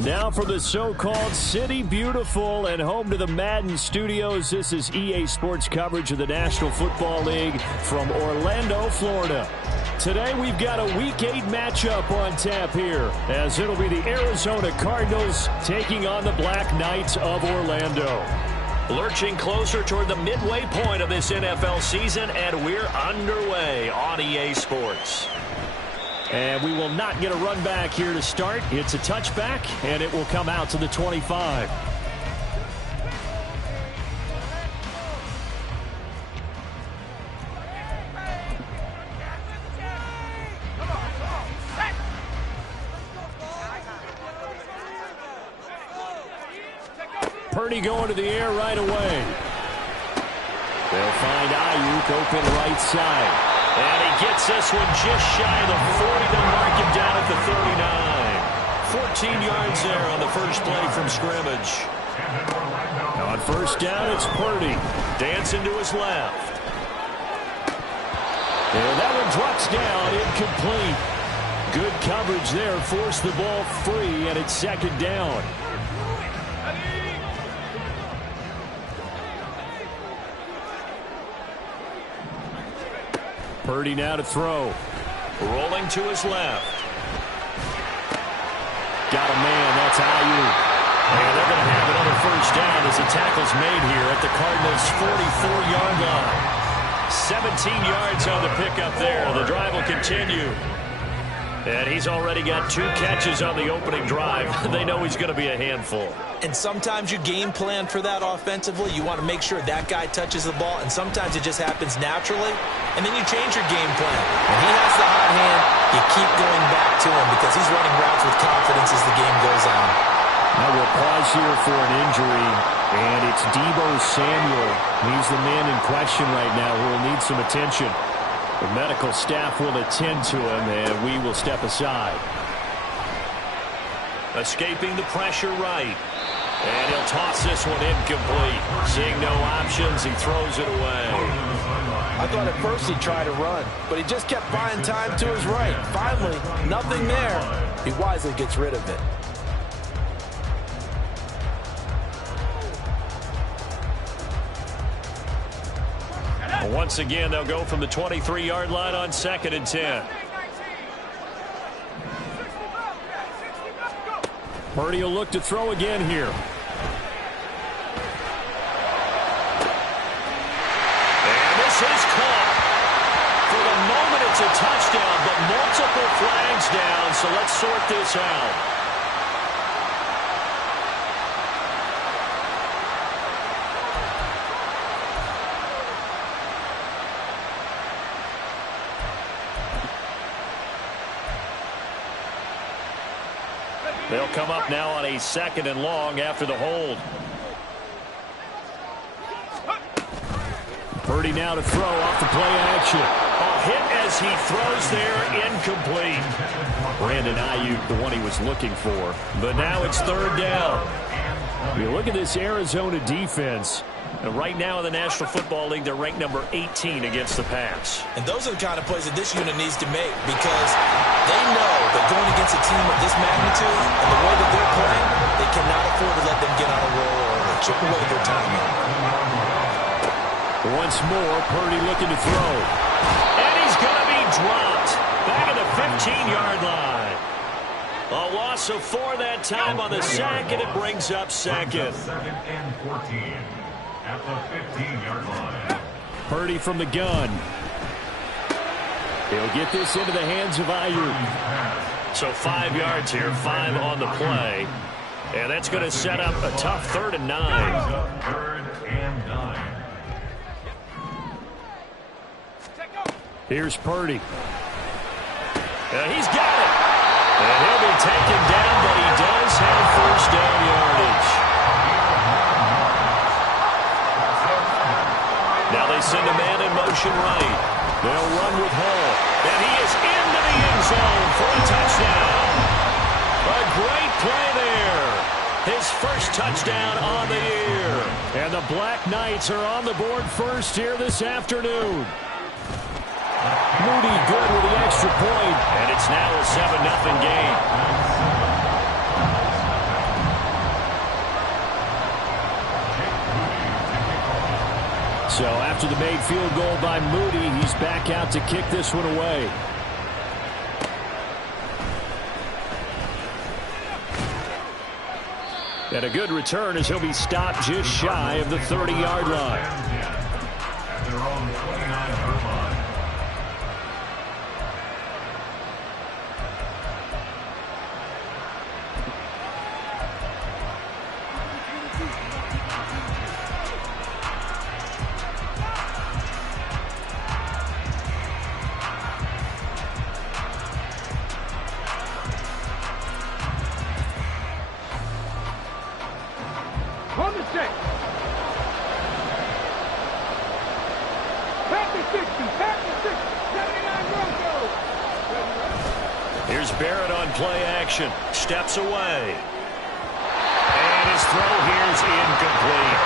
Now from the so-called City Beautiful and home to the Madden studios, this is EA Sports coverage of the National Football League from Orlando, Florida. Today we've got a Week 8 matchup on tap here, as it'll be the Arizona Cardinals taking on the Black Knights of Orlando. Lurching closer toward the midway point of this NFL season, and we're underway on EA Sports. And we will not get a run back here to start. It's a touchback, and it will come out to the 25. Purdy going to the air right away. They'll find Ayuk open right side. And he gets this one just shy of the 40 to mark him down at the 39. 14 yards there on the first play from scrimmage. On first down, it's Purdy. Dancing to his left. And that one drops down, incomplete. Good coverage there, forced the ball free, and it's second down. Purdy now to throw. Rolling to his left. Got a man, that's Ayuk. And they're going to have another first down as the tackle's made here at the Cardinals' 44-yard line. 17 yards on the pickup there. The drive will continue. And he's already got 2 catches on the opening drive. They know he's going to be a handful. And sometimes you game plan for that offensively. You want to make sure that guy touches the ball, and sometimes it just happens naturally. And then you change your game plan. When he has the hot hand, you keep going back to him because he's running routes with confidence as the game goes on. Now we'll pause here for an injury, and it's Deebo Samuel. He's the man in question right now who will need some attention. The medical staff will attend to him, and we will step aside. Escaping the pressure right. And he'll toss this one incomplete. Seeing no options, he throws it away. I thought at first he'd try to run, but he just kept buying time to his right. Finally, nothing there. He wisely gets rid of it. Once again, they'll go from the 23-yard line on 2nd and 10. Purdy will look to throw again here. And this is caught. For the moment, it's a touchdown, but multiple flags down, so let's sort this out. They'll come up now on a 2nd and long after the hold. Purdy now to throw off the play action. A hit as he throws there, incomplete. Brandon Ayuk, the one he was looking for. But now it's 3rd down. You look at this Arizona defense. And right now in the National Football League, they're ranked number 18 against the pass. And those are the kind of plays that this unit needs to make because they know that going against a team of this magnitude and the way that they're playing, they cannot afford to let them get on a roll or chip away their timing. Once more, Purdy looking to throw. And he's going to be dropped back at the 15-yard line. A loss of 4 that time on the sack, and it brings up 2nd. 2nd and 14 at the 15-yard line. Purdy from the gun. He'll get this into the hands of Ayuk. So 5 yards here, 5 on the play. And that's going to set up a tough 3rd and 9. 3rd and 9. Here's Purdy. He's got it. And he'll be taken down, but he does have first down yardage. Now they send a man in motion right. They'll run with Hall. And he is into the end zone for a touchdown. A great play there. His first touchdown on the year. And the Black Knights are on the board first here this afternoon. Moody good with the extra point. And it's now a 7-0 game. So after the made field goal by Moody, he's back out to kick this one away. And a good return as he'll be stopped just shy of the 30-yard line. At their own 29-yard line. On the six. Pack the 60. Pack the 60. 79 Broncos. Here's Barrett on play action. Steps away. And his throw here is incomplete.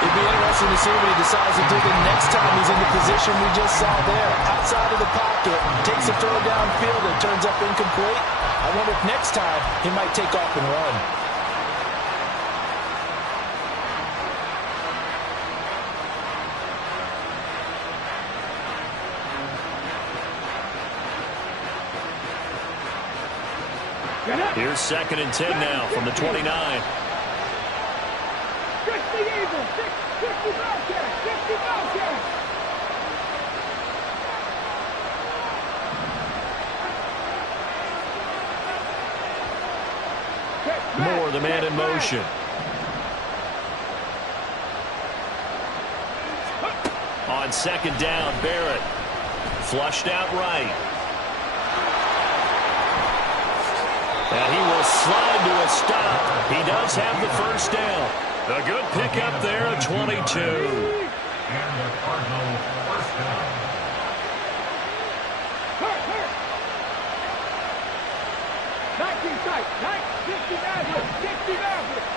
It'd be interesting to see what he decides to do the next time he's in the position we just saw there. Outside of the pocket, takes a throw downfield and turns up incomplete. I wonder if next time he might take off and run. Here's 2nd and 10 now from the 29. 60 Eagles. 60 Bobcats. 60 Bobcats. Moore, the man in motion. On 2nd down, Barrett. Flushed out right. And he will slide to a stop. He does have the first down. A good pickup there at 22. And the Cardinals first down. Hurt. 19 tight. 60 Maverick. 60 Maverick.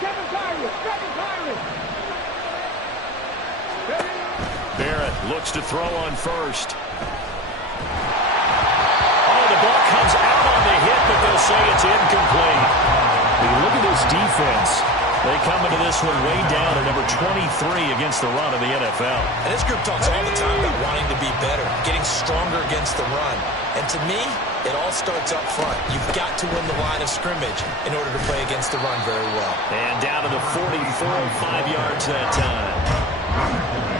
7 Pirates. 7 Pirates. Barrett looks to throw on first. Oh, the ball comes out on the hit, but they'll say it's incomplete. Look at this defense. They come into this one way down at number 23 against the run of the NFL. And this group talks all the time about wanting to be better, getting stronger against the run. And to me, it all starts up front. You've got to win the line of scrimmage in order to play against the run very well. And down to the 45 yards that time.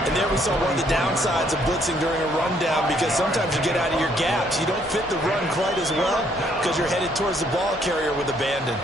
And there we saw one of the downsides of blitzing during a rundown, because sometimes you get out of your gaps. You don't fit the run quite as well because you're headed towards the ball carrier with abandon.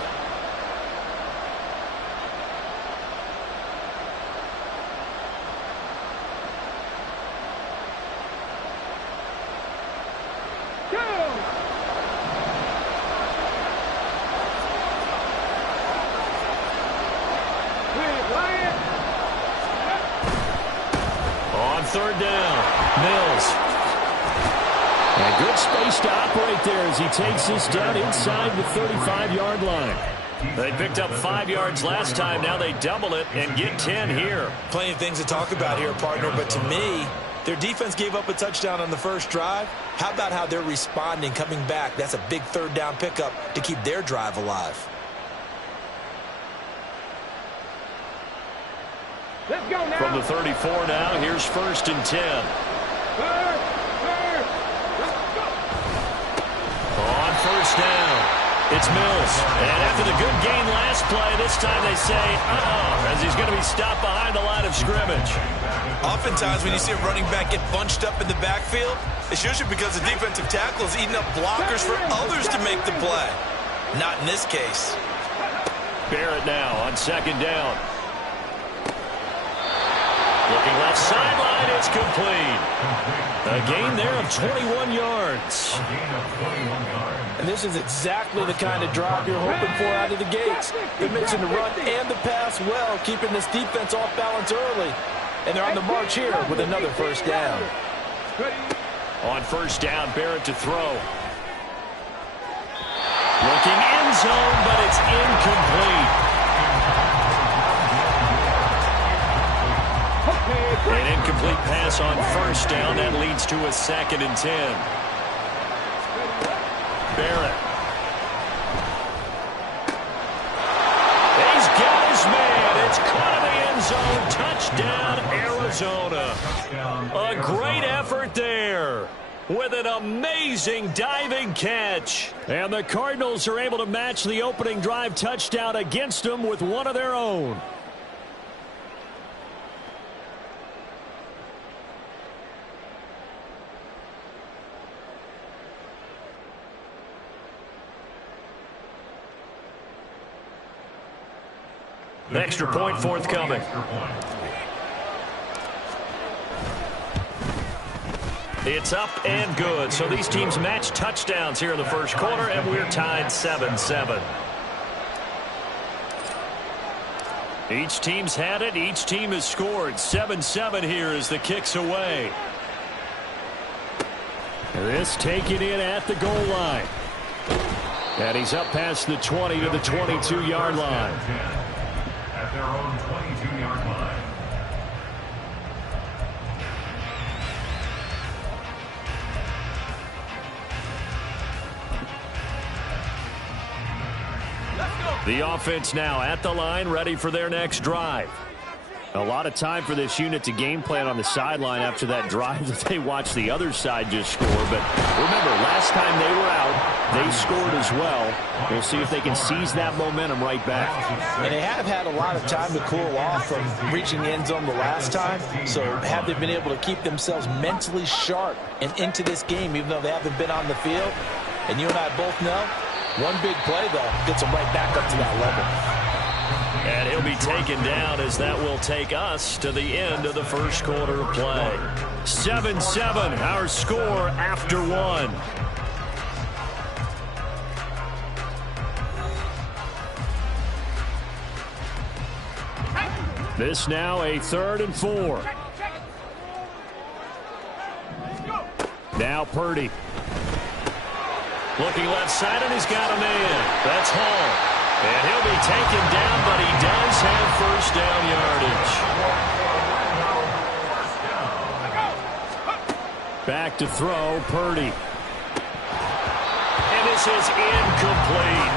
On 3rd down, Mills. And good space to operate there as he takes this down inside the 35-yard line. They picked up 5 yards last time. Now they double it and get 10 here. Plenty of things to talk about here, partner, but to me, their defense gave up a touchdown on the first drive. How about how they're responding, coming back? That's a big 3rd down pickup to keep their drive alive. Let's go now. From the 34 now, here's 1st and 10. On 1st down, it's Mills. And after the good gain last play, this time they say, as he's going to be stopped behind the line of scrimmage. Oftentimes when you see a running back get bunched up in the backfield, it's usually because the defensive tackle is eating up blockers for others to make the play. Not in this case. Barrett now on 2nd down. Looking left sideline, it's complete. A gain there of 21 yards. A gain of 21 yards. And this is exactly the kind of drive you're hoping for out of the gates. They're mixing the run and the pass well, keeping this defense off balance early. And they're on the march here with another 1st down. On 1st down, Barrett to throw. Looking end zone, but it's incomplete. An incomplete pass on 1st down. That leads to a 2nd and 10. Barrett. He's got his man. It's caught in the end zone. Touchdown, Arizona. A great effort there with an amazing diving catch. And the Cardinals are able to match the opening drive touchdown against them with one of their own. Extra point forthcoming. It's up and good. So these teams match touchdowns here in the first quarter, and we're tied 7-7. Each team's had it. Each team has scored. 7-7 here as the kick's away. This taken in at the goal line. And he's up past the 20 to the 22-yard line. At their own 22-yard line. The offense now at the line, ready for their next drive. A lot of time for this unit to game plan on the sideline after that drive that they watched the other side just score. But remember, last time they were out, they scored as well. We'll see if they can seize that momentum right back. And they have had a lot of time to cool off from reaching the end zone the last time. So have they been able to keep themselves mentally sharp and into this game, even though they haven't been on the field? And you and I both know, one big play, though, gets them right back up to that level. And he'll be taken down as that will take us to the end of the first quarter of play. 7-7, our score after one. This now a 3rd and 4. Now Purdy. Looking left side, and he's got a man. That's Hall. And he'll be taken down, but he does have first down yardage. Back to throw, Purdy. And this is incomplete.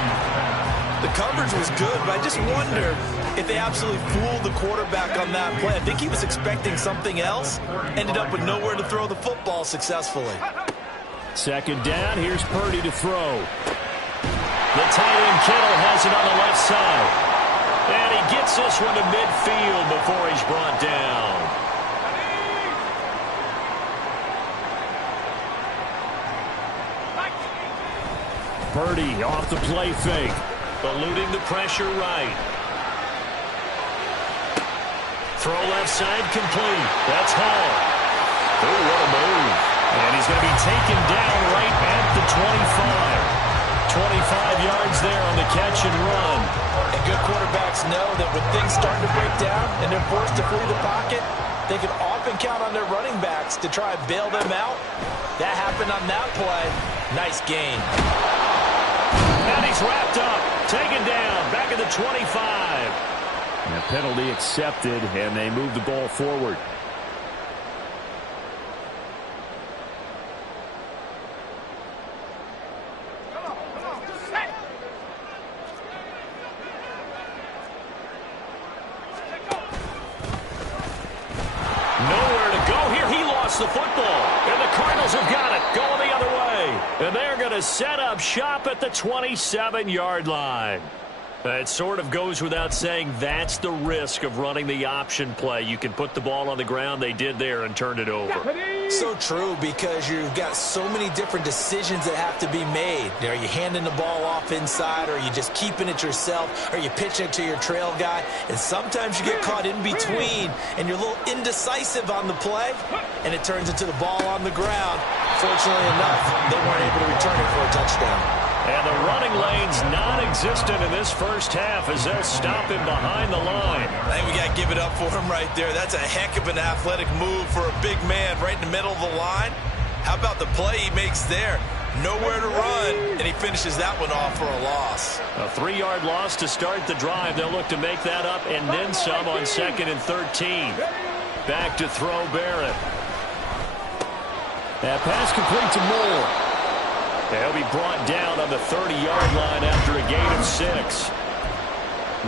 The coverage was good, but I just wonder if they absolutely fooled the quarterback on that play. I think he was expecting something else. Ended up with nowhere to throw the football successfully. 2nd down, here's Purdy to throw. The tight end Kittle has it on the left side. And he gets this one to midfield before he's brought down. Purdy off the play fake. Eluding the pressure right. Throw left side complete. That's Hall. Oh, what a move. And he's going to be taken down right at the 25. 25 yards there on the catch and run. And good quarterbacks know that when things start to break down and they're forced to flee the pocket, they can often count on their running backs to try and bail them out. That happened on that play. Nice game. And he's wrapped up. Taken down. Back at the 25. And a penalty accepted, and they move the ball forward. The football, and the Cardinals have got it, going the other way, and they're going to set up shop at the 27-yard line. It sort of goes without saying that's the risk of running the option play. You can put the ball on the ground. They did there and turned it over. So true, because you've got so many different decisions that have to be made. Are you handing the ball off inside, or are you just keeping it yourself? Are you pitching it to your trail guy? And sometimes you get caught in between, and you're a little indecisive on the play, and it turns into the ball on the ground. Fortunately enough, they weren't able to return it for a touchdown. And the running lane's non-existent in this first half as they'll stop him behind the line. I think we got to give it up for him right there. That's a heck of an athletic move for a big man right in the middle of the line. How about the play he makes there? Nowhere to run, and he finishes that one off for a loss. A 3-yard loss to start the drive. They'll look to make that up and then some on 2nd and 13. Back to throw Barrett. That pass complete to Moore. He'll be brought down on the 30-yard line after a gain of 6.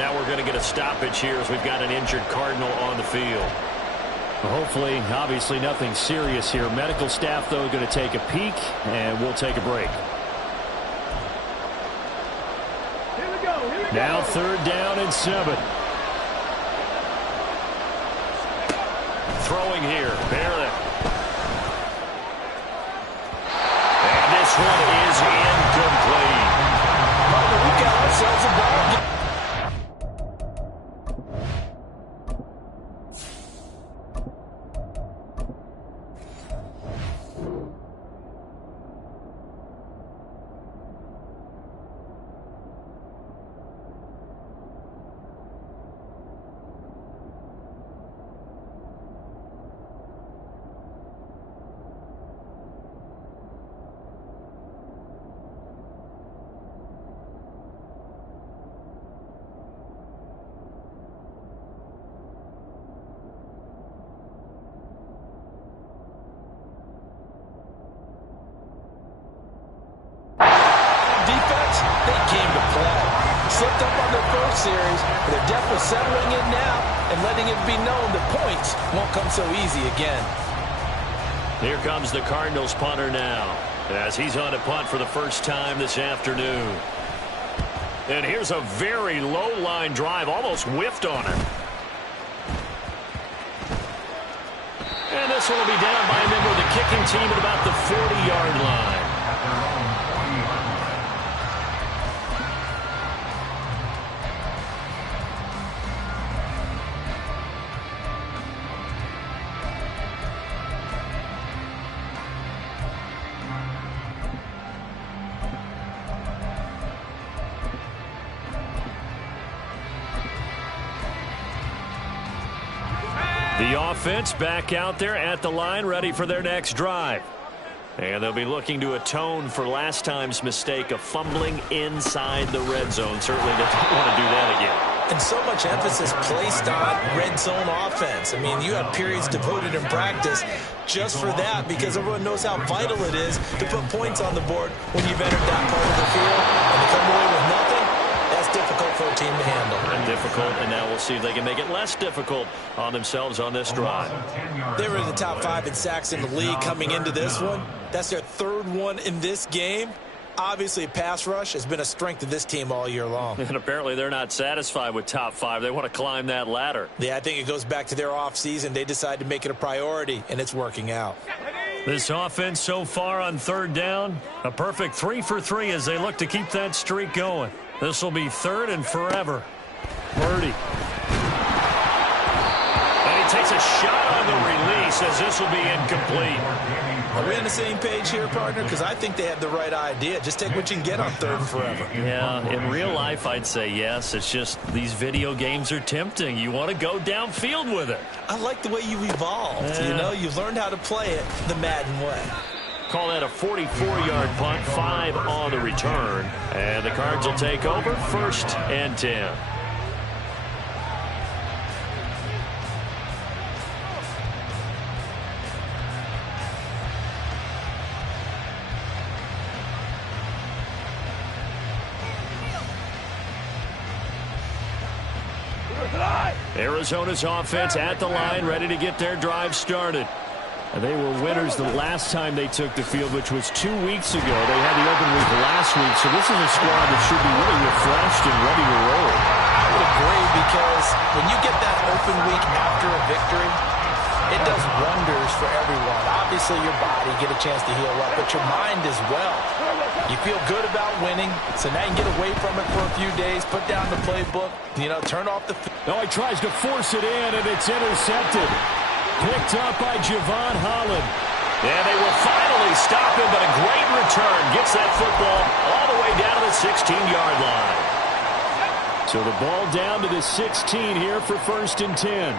Now we're going to get a stoppage here as we've got an injured Cardinal on the field. Hopefully, obviously nothing serious here. Medical staff, though, going to take a peek, and we'll take a break. Here we go. Now 3rd down and 7. Throwing here, barely. And this one is incomplete. We've got ourselves a ball game. Defense, they came to play. Slipped up on their first series, but they're definitely settling in now and letting it be known that points won't come so easy again. Here comes the Cardinals punter now, as he's on a punt for the first time this afternoon. And here's a very low-line drive, almost whiffed on it. And this one will be down by a member of the kicking team at about the 40-yard line. The offense back out there at the line, ready for their next drive. And they'll be looking to atone for last time's mistake of fumbling inside the red zone. Certainly they don't want to do that again. And so much emphasis placed on red zone offense. I mean, you have periods devoted in practice just for that, because everyone knows how vital it is to put points on the board when you've entered that part of the field. And to come away with nothing, that's difficult for a team to handle. And difficult, and now we'll see if they can make it less difficult on themselves on this drive. They were in the top 5 in sacks in the league coming into this one. That's their 3rd one in this game. Obviously, pass rush has been a strength of this team all year long. And apparently they're not satisfied with top 5. They want to climb that ladder. Yeah, I think it goes back to their offseason. They decided to make it a priority, and it's working out. This offense so far on 3rd down, a perfect 3 for 3 as they look to keep that streak going. This will be 3rd and forever. Purdy. And he takes a shot on the release as this will be incomplete. Are we on the same page here, partner? Because I think they have the right idea. Just take what you can get on 3rd and forever. Yeah, in real life, I'd say yes. It's just these video games are tempting. You want to go downfield with it. I like the way you've evolved. You know, you've learned how to play it the Madden way. Call that a 44-yard punt, 5 on the return. And the Cards will take over 1st and 10. Arizona's offense at the line, ready to get their drive started. They were winners the last time they took the field, which was 2 weeks ago. They had the open week last week, so this is a squad that should be really refreshed and ready to roll. I would agree, because when you get that open week after a victory, it does wonders for everyone. Obviously, your body get a chance to heal up, but your mind as well. You feel good about winning, so now you can get away from it for a few days, put down the playbook, turn off the... Oh, he tries to force it in, and it's intercepted. Picked up by Javon Holland. And they will finally stop him, but a great return. Gets that football all the way down to the 16-yard line. So the ball down to the 16 here for 1st and 10.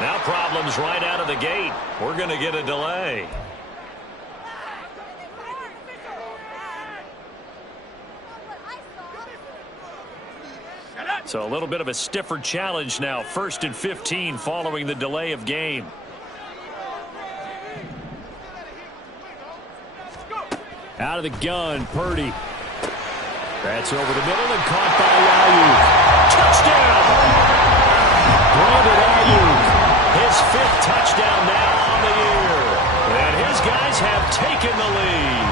Now problems right out of the gate. We're going to get a delay. So a little bit of a stiffer challenge now. 1st and 15 following the delay of game. Out of the gun, Purdy. That's over the middle and caught by Ayuk. Touchdown! Brandon Ayuk. His 5th touchdown now on the year. And his guys have taken the lead.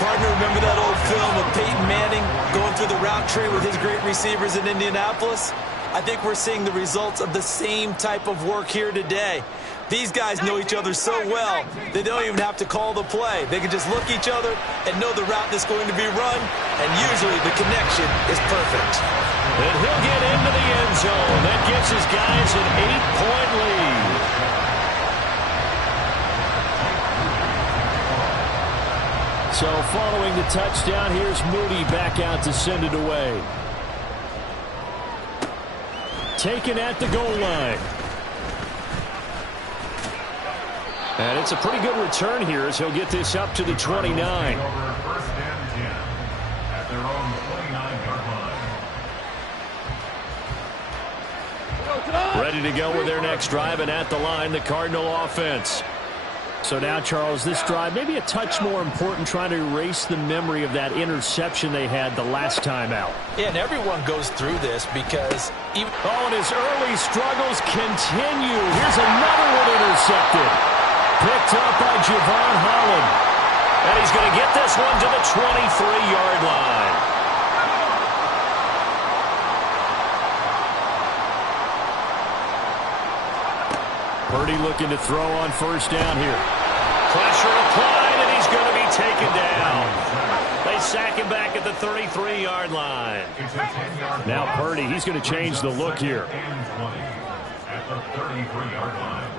Partner, remember that old film of Peyton Manning going through the route tree with his great receivers in Indianapolis? I think we're seeing the results of the same type of work here today. These guys know each other so well, they don't even have to call the play. They can just look each other and know the route that's going to be run, and usually the connection is perfect. And he'll get into the end zone. That gives his guys an 8-point lead. So following the touchdown, here's Moody back out to send it away. Taken at the goal line. And it's a pretty good return here as he'll get this up to the 29. First and 10 at their own 29-yard line. Ready to go with their next drive, and at the line, the Cardinal offense. So now, Charles, this drive may be a touch more important, trying to erase the memory of that interception they had the last time out. Yeah, and everyone goes through this because even... Oh, and his early struggles continue. Here's another one intercepted. Picked up by Javon Holland. And he's going to get this one to the 23-yard line. Purdy looking to throw on first down here. Pressure applied, and he's going to be taken down. They sack him back at the 33-yard line. Now Purdy, he's going to change the look here. At the 33-yard line.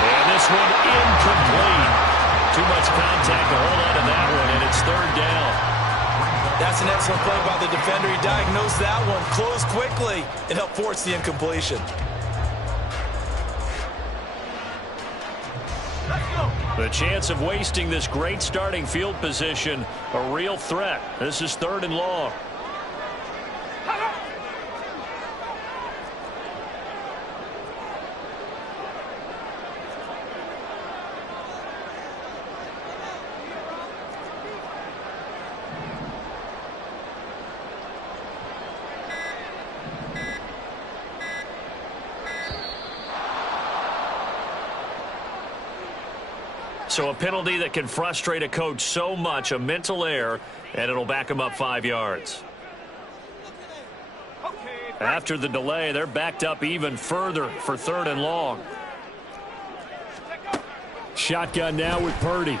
And this one incomplete. Too much contact to hold on to that one, and it's 3rd down. That's an excellent play by the defender. He diagnosed that one, closed quickly, and helped force the incompletion. The chance of wasting this great starting field position, a real threat. This is 3rd and long. So a penalty that can frustrate a coach so much, a mental error, and it'll back him up 5 yards. After the delay, they're backed up even further for 3rd and long. Shotgun now with Purdy.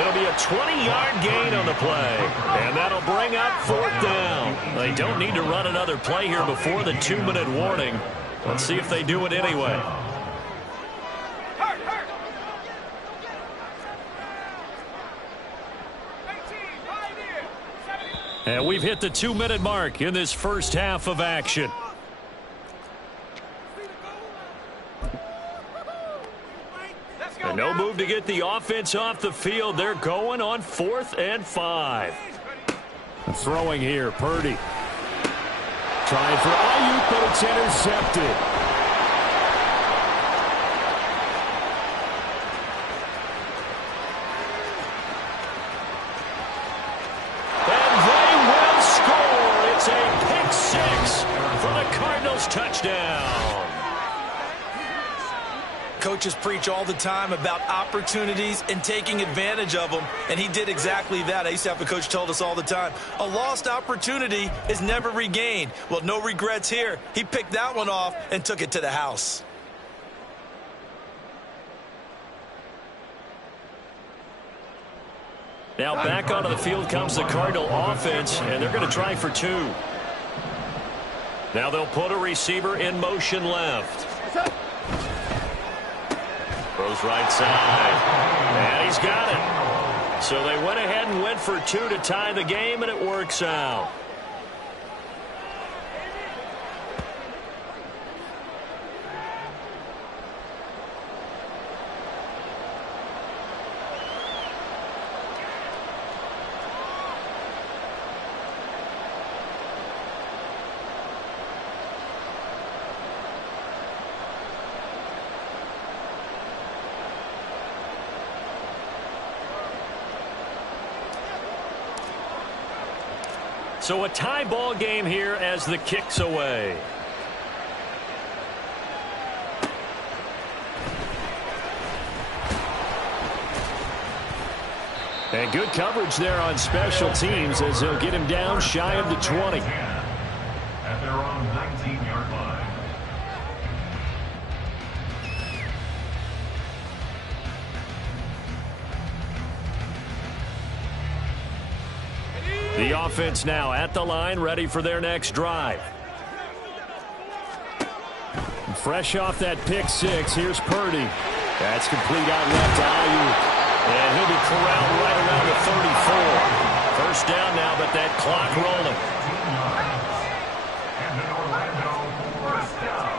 It'll be a 20-yard gain on the play, and that'll bring up 4th down. They don't need to run another play here before the 2-minute warning. Let's see if they do it anyway. And we've hit the 2-minute mark in this first half of action. And no move to get the offense off the field. They're going on 4th and 5. Throwing here, Purdy. Trying for Ayuk, but it's intercepted. And they will score. It's a pick 6 for the Cardinals touchdown. Coaches preach all the time about opportunities and taking advantage of them, and he did exactly that. I used to have a coach told us all the time, a lost opportunity is never regained. Well, no regrets here. He picked that one off and took it to the house. Now back onto the field comes the Cardinal offense, and they're going to try for 2. Now they'll put a receiver in motion left. Throws right side. He's got it. So they went ahead and went for two to tie the game, and it works out. So a tie ball game here as the kick's away. And good coverage there on special teams as they'll get him down shy of the 20. At their own 19-yard line. The offense now at the line, ready for their next drive. Fresh off that pick six, here's Purdy. That's complete out left to Ayuk. And he'll be corralled right around the 34. First down now, but that clock rolling. And an Orlando first down.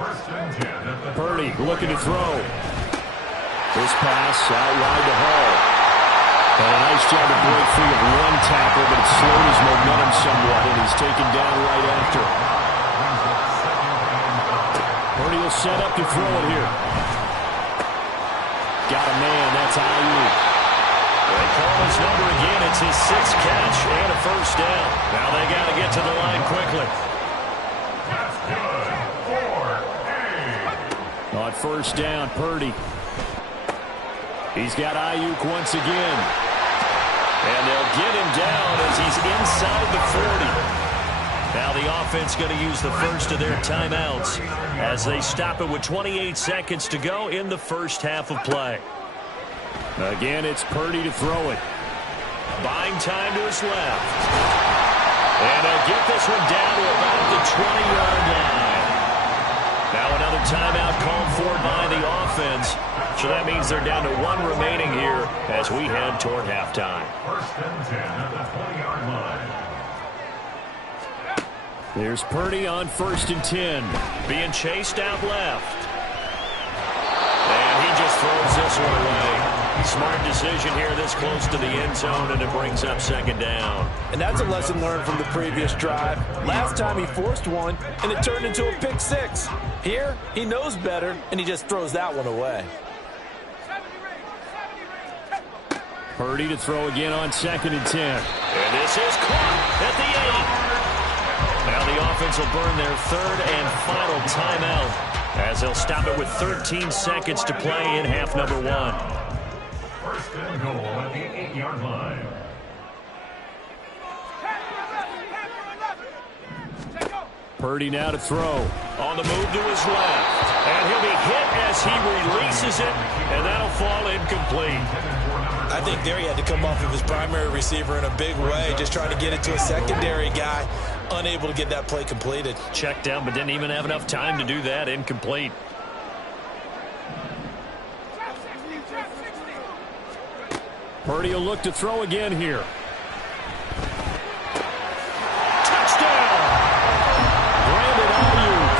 First and 10 at the Purdy looking to throw. This pass out wide to Hall. And a nice job to break free of one tackle, but it slowed his momentum somewhat, and he's taken down right after. Purdy will set up to throw it here. Got a man, that's Ayuk. They call his number again. It's his sixth catch and a first down. Now they got to get to the line quickly. That's good. 4-8. On first down, Purdy. He's got Ayuk once again. And they'll get him down as he's inside the 40. Now the offense going to use the first of their timeouts as they stop it with 28 seconds to go in the first half of play. Again, it's Purdy to throw it. Buying time to his left. And they'll get this one down to about the 20-yard line. Now another timeout called for by the offense. So that means they're down to one remaining here as we head toward halftime. First and 10 at the 20-yard line. There's Purdy on first and 10. Being chased out left. And he just throws this one away. Smart decision here this close to the end zone, and it brings up second down. And that's a lesson learned from the previous drive. Last time he forced one, and it turned into a pick six. Here, he knows better, and he just throws that one away. Purdy to throw again on second and 10. And this is caught at the 8. Now the offense will burn their third and final timeout as they'll stop it with 13 seconds to play in half number one. First and goal at the 8-yard line. Purdy now to throw. On the move to his left. And he'll be hit as he releases it, and that'll fall incomplete. I think there he had to come off of his primary receiver in a big way, just trying to get it to a secondary guy, unable to get that play completed. Checked down, but didn't even have enough time to do that. Incomplete. Purdy will look to throw again here. Touchdown! Brandon Ayuk.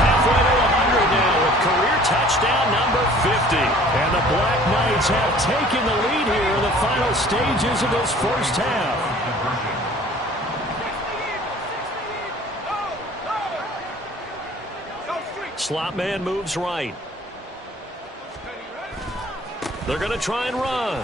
Halfway to 100 now with career touchdown number 50. And the Black Knights have taken the lead here in the final stages of this first half. Slot man moves right. They're going to try and run.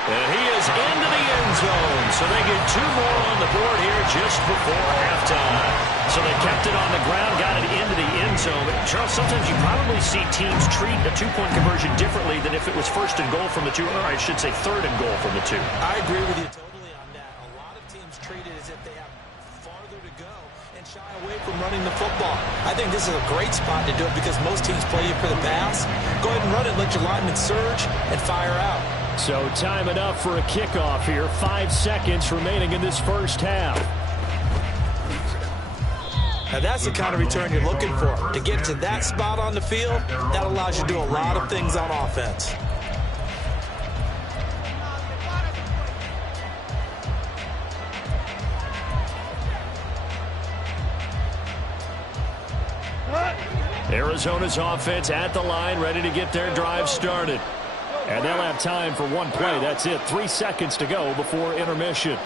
And he is into the end zone. So they get two more on the board here just before halftime. So they kept it on the ground, got it into the end zone. But Charles, sometimes you probably see teams treat a two-point conversion differently than if it was first and goal from the two, or I should say third and goal from the two. I agree with you totally on that. A lot of teams treat it as if they have farther to go and shy away from running the football. I think this is a great spot to do it because most teams play you for the pass. Go ahead and run it, let your linemen surge, and fire out. So time it up for a kickoff here. 5 seconds remaining in this first half. Now, that's the kind of return you're looking for. To get to that spot on the field, that allows you to do a lot of things on offense. Arizona's offense at the line, ready to get their drive started. And they'll have time for one play. That's it. 3 seconds to go before intermission.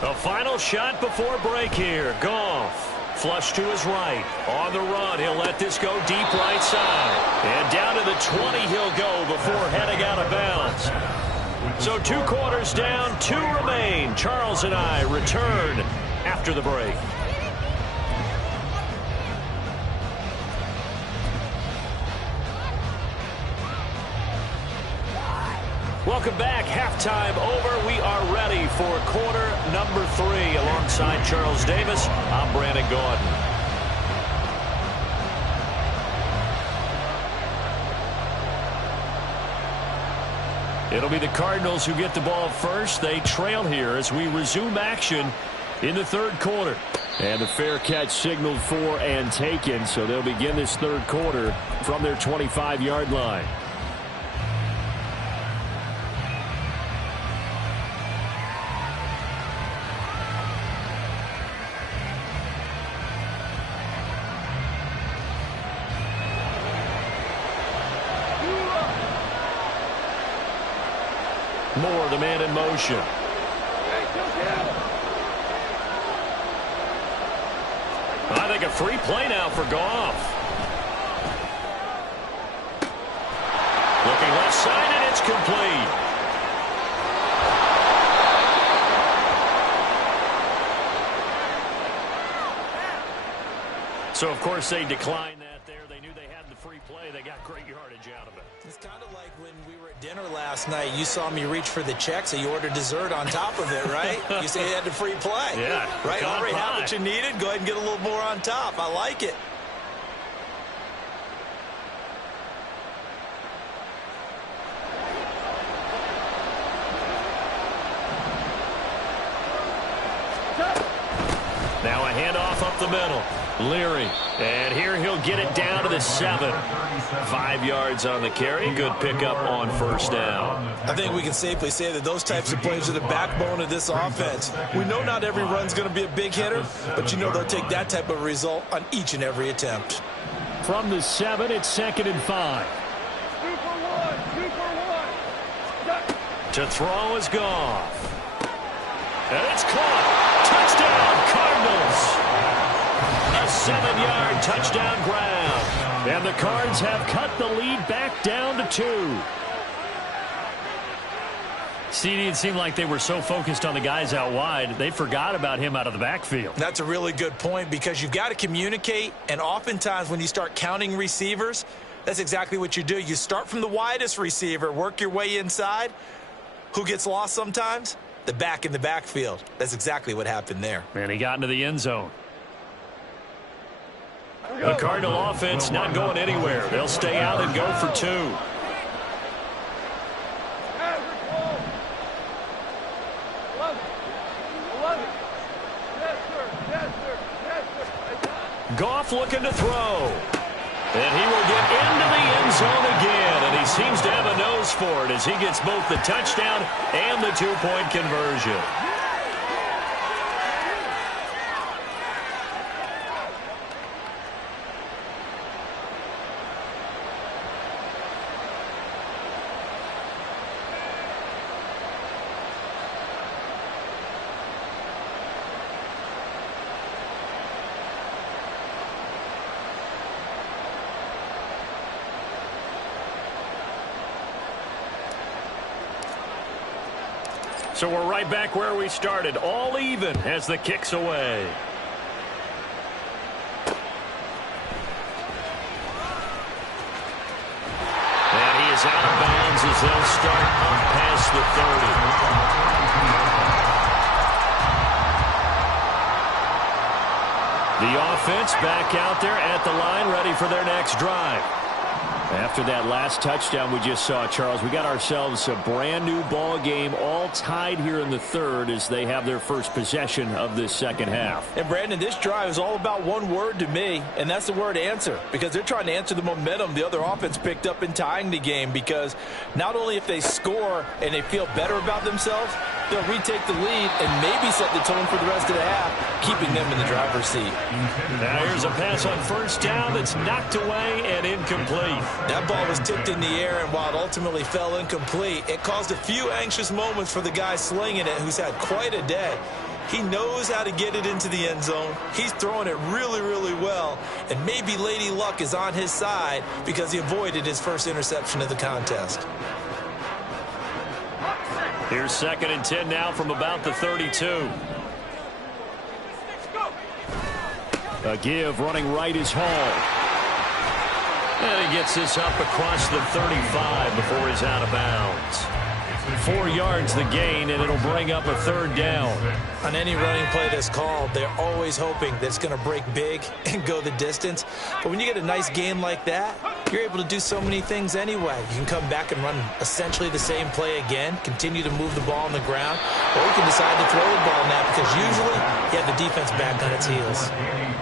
The final shot before break here. Goff. Flush to his right. On the run, he'll let this go deep right side. And down to the 20 he'll go before heading out of bounds. So 2 quarters down, 2 remain. Charles and I return after the break. Welcome back. Halftime over. We are ready for quarter number 3. Alongside Charles Davis, I'm Brandon Gaudin. It'll be the Cardinals who get the ball first. They trail here as we resume action in the third quarter. And the fair catch signaled for and taken, so they'll begin this third quarter from their 25-yard line. Moore, the man in motion. I think a free play now for Goff. Looking left side, and it's complete. So, of course, they declined that there. They knew they had the free play. They got great yardage out of it. It's kind of like when we were at dinner last night. You saw me reach for the check, so you ordered dessert on top of it, right? You say you had the free play. Yeah. Right? Already have what you needed. Go ahead and get a little more on top. I like it. Now a handoff up the middle. Leary. And here he'll get it down to the 7. 5 yards on the carry. Good pickup on first down. I think we can safely say that those types of plays are the backbone of this offense. We know not every run's going to be a big hitter, but you know they'll take that type of result on each and every attempt. From the 7, it's 2nd and 5. 2 for 1. 2 for 1. To throw is Goff. And it's caught. Touchdown, Cardinals. A 7-yard touchdown grab. And the Cards have cut the lead back down to 2. CD, it seemed like they were so focused on the guys out wide, they forgot about him out of the backfield. That's a really good point because you've got to communicate, and oftentimes when you start counting receivers, that's exactly what you do. You start from the widest receiver, work your way inside. Who gets lost sometimes? The back in the backfield. That's exactly what happened there. And he got into the end zone. The Cardinal offense not going anywhere. They'll stay out and go for 2. Goff looking to throw. And he will get into the end zone again. And he seems to have a nose for it as he gets both the touchdown and the 2-point conversion. So we're right back where we started, all even as the kick's away. And he is out of bounds as they'll start up past the 30. The offense back out there at the line, ready for their next drive. After that last touchdown we just saw, Charles, we got ourselves a brand new ball game, all tied here in the third as they have their first possession of this second half. And Brandon, this drive is all about one word to me, and that's the word answer, because they're trying to answer the momentum the other offense picked up in tying the game, because not only if they score and they feel better about themselves, they'll retake the lead and maybe set the tone for the rest of the half, keeping them in the driver's seat. Now here's a pass on first down that's knocked away and incomplete. That ball was tipped in the air, and while it ultimately fell incomplete, it caused a few anxious moments for the guy slinging it, who's had quite a day. He knows how to get it into the end zone. He's throwing it really, really well, and maybe Lady Luck is on his side because he avoided his first interception of the contest. Here's 2nd and 10 now from about the 32. A give running right is Hall. And he gets this up across the 35 before he's out of bounds. 4 yards the gain, and it'll bring up a 3rd down. On any running play that's called, they're always hoping that it's going to break big and go the distance. But when you get a nice gain like that, you're able to do so many things anyway. You can come back and run essentially the same play again, continue to move the ball on the ground, or you can decide to throw the ball now because usually you have the defense back on its heels.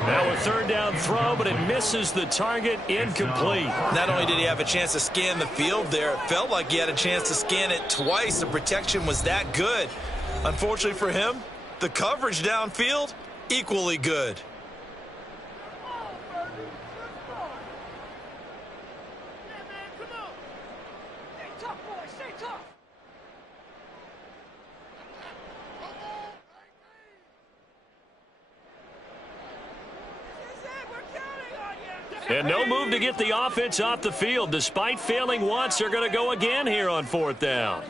Now a 3rd down throw, but it misses the target, incomplete. Not only did he have a chance to scan the field there, it felt like he had a chance to scan it twice. The protection was that good. Unfortunately for him, the coverage downfield, equally good. And no move to get the offense off the field. Despite failing once, they're going to go again here on 4th down.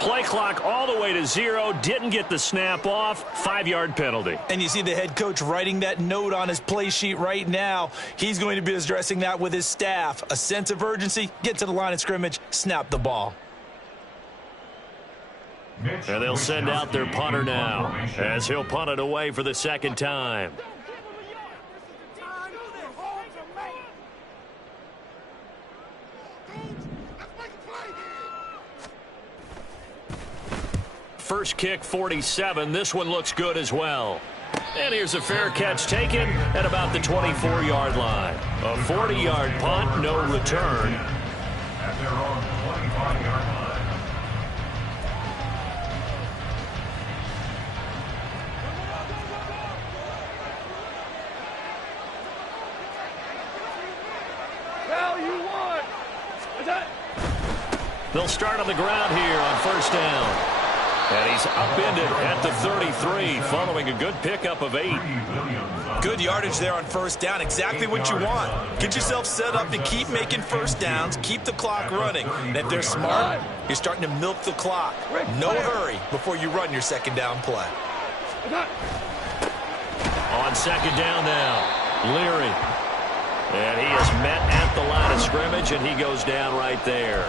Play clock all the way to 0. Didn't get the snap off. 5-yard penalty. And you see the head coach writing that note on his play sheet right now. He's going to be addressing that with his staff. A sense of urgency, get to the line of scrimmage, snap the ball. And they'll send out their punter now as he'll punt it away for the 2nd time. First kick, 47. This one looks good as well. And here's a fair catch taken at about the 24-yard line. A 40-yard punt, no return. At their own 25-yard line. Well, you won. They'll start on the ground here on 1st down. And he's upended at the 33 following a good pickup of 8. Good yardage there on 1st down. Exactly what you want. Get yourself set up to keep making 1st downs. Keep the clock running. And if they're smart, you're starting to milk the clock. No hurry before you run your 2nd down play. On 2nd down now, Leary. And he is met at the line of scrimmage, and he goes down right there.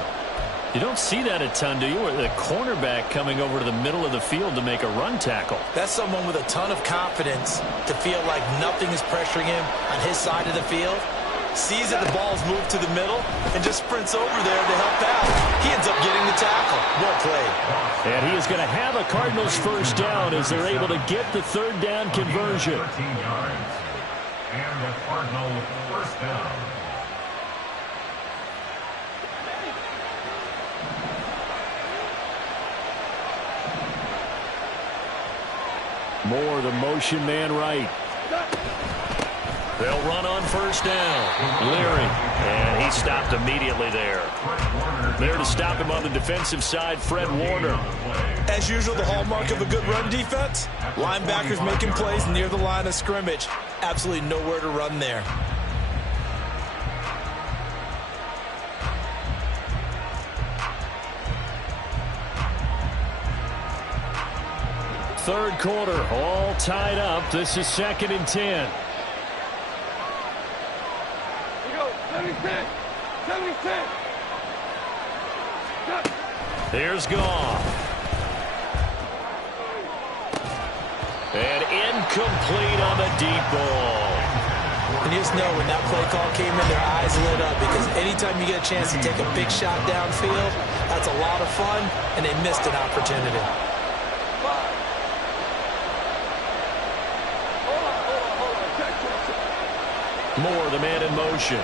You don't see that a ton, do you? With a cornerback coming over to the middle of the field to make a run tackle. That's someone with a ton of confidence to feel like nothing is pressuring him on his side of the field. Sees that the ball's moved to the middle and just sprints over there to help out. He ends up getting the tackle. Well played. And he is going to have a Cardinals 1st down as they're able to get the 3rd down conversion. 13 yards. And the Cardinal 1st down. Moore, the motion man right. They'll run on first down. Leary. And he stopped immediately there. There to stop him on the defensive side, Fred Warner. As usual, the hallmark of a good run defense, linebackers making plays near the line of scrimmage. Absolutely nowhere to run there. Third quarter, all tied up. This is 2nd and 10. Go, 76, 76. Here's Goff. And incomplete on the deep ball. And you just know when that play call came in, their eyes lit up, because anytime you get a chance to take a big shot downfield, that's a lot of fun, and they missed an opportunity. Moore, the man in motion.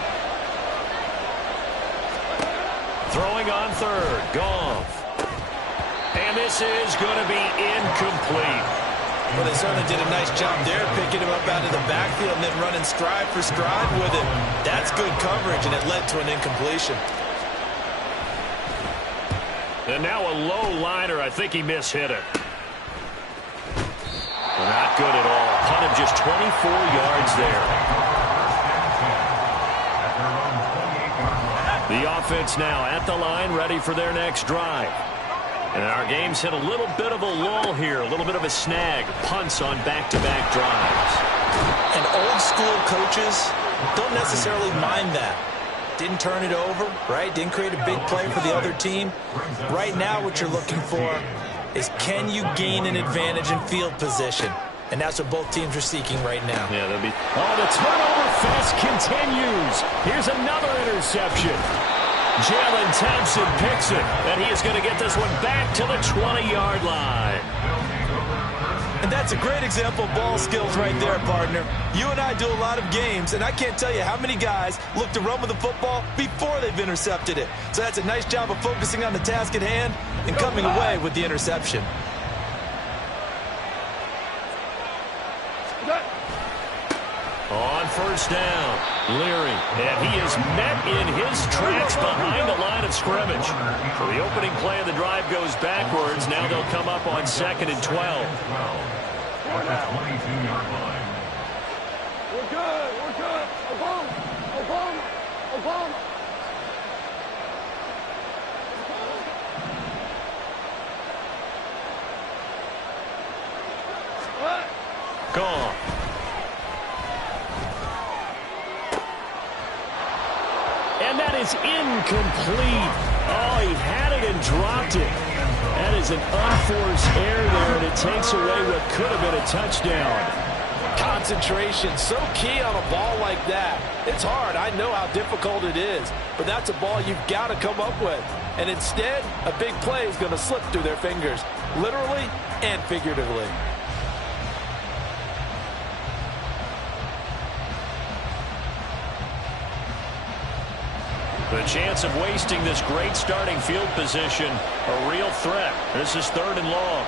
Throwing on third. Goff. And this is going to be incomplete. Well, they certainly did a nice job there, picking him up out of the backfield and then running stride for stride with it. That's good coverage, and it led to an incompletion. And now a low liner. I think he mishit it. Not good at all. Punt of just 24 yards there. The offense now at the line, ready for their next drive. And our game's hit a little bit of a lull here, a little bit of a snag. Punts on back-to-back drives. And old-school coaches don't necessarily mind that. Didn't turn it over, right? Didn't create a big play for the other team. Right now what you're looking for is, can you gain an advantage in field position? And that's what both teams are seeking right now. Yeah, they'll be. Oh, the turnover fest continues. Here's another interception. Jalen Thompson picks it, and he is going to get this one back to the 20-yard line. And that's a great example of ball skills right there, partner. You and I do a lot of games, and I can't tell you how many guys look to run with the football before they've intercepted it. So that's a nice job of focusing on the task at hand and coming away with the interception. On first down, Leary, and he is met in his tracks behind the line of scrimmage. So the opening play of the drive goes backwards. Now they'll come up on 2nd and 12. At the 22-yard line. We're good. We're good. Obama. Obama. Obama. What? Gone. And that is incomplete. Oh, he had it and dropped it. That is an unforced error there, and it takes away what could have been a touchdown. Concentration, so key on a ball like that. It's hard. I know how difficult it is, but that's a ball you've got to come up with. And instead, a big play is going to slip through their fingers, literally and figuratively. The chance of wasting this great starting field position, a real threat. This is 3rd and long.